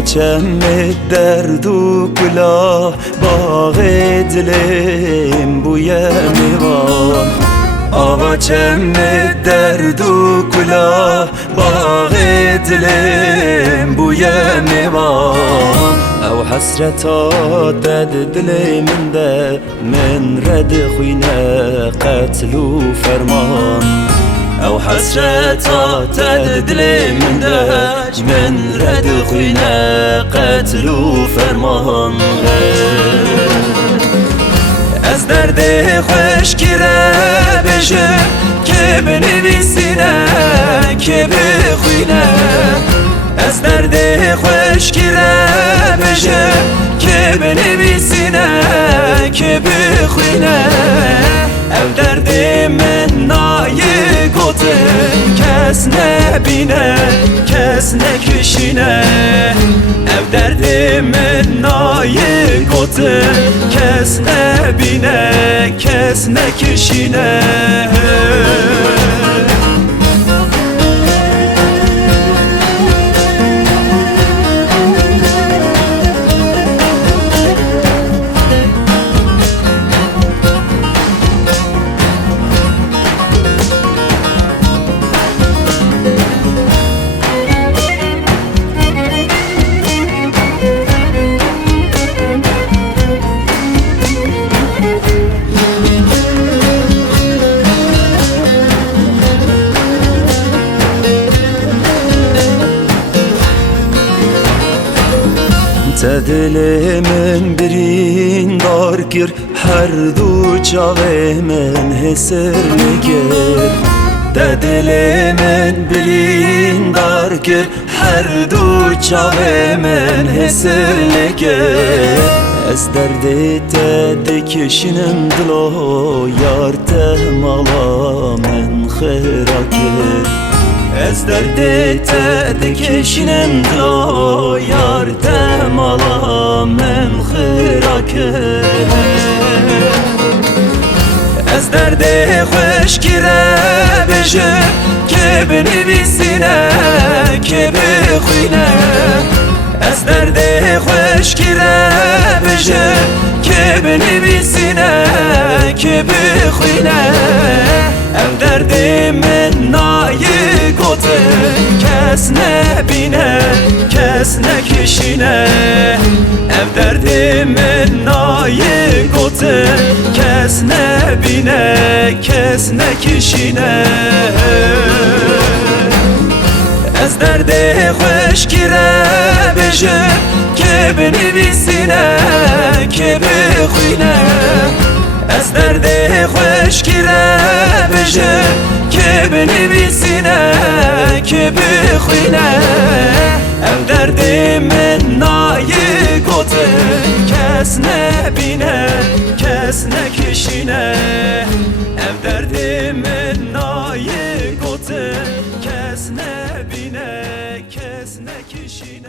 چم درد و کلاه باغ دلم بوی میوان آوا چم درد و کلاه باغ دلم بوی میوان او حسرتا دد دل من ده من رد خوینه قتل و فرمان او حسرتا دد دل من ده من رد خوینه قتل و فرمان از درد خوش گیره بشه که بنویسینه که بخوینه از درد خوش گیره بشه که بنویسینه که بخوینه او درد من نایه گوته کس نبینه کس نکشینه او درد من نایه گوته کس نبینه کس نکشینه دل من برین دار گر هر دو چاوه من حسر نگر دل من برین دار گر هر دو چاوه من حسر نگر از درد تد کشنم دلو یار ته مالا من خیراکر از درد تد کشنم دلو یار ته مالا من خیراکر از درد خوش گیره بشه که بنویسینه که بخوینه از درد خوش گیره بشه که بنویسینه که بخوینه او درد من نایه گوته کس نبینه کس نکشینه او درد من نایه گوته کس نبینه کس نکشینه از درد خوش گیره بشه که بنویسینه که بخوینه از درد خوش گیره بشه که بنویسینه که بخوینه او درد من نایه گوته کس نبینه کس نکشینه او درد من نایه گوته کس نبینه کس نکشینه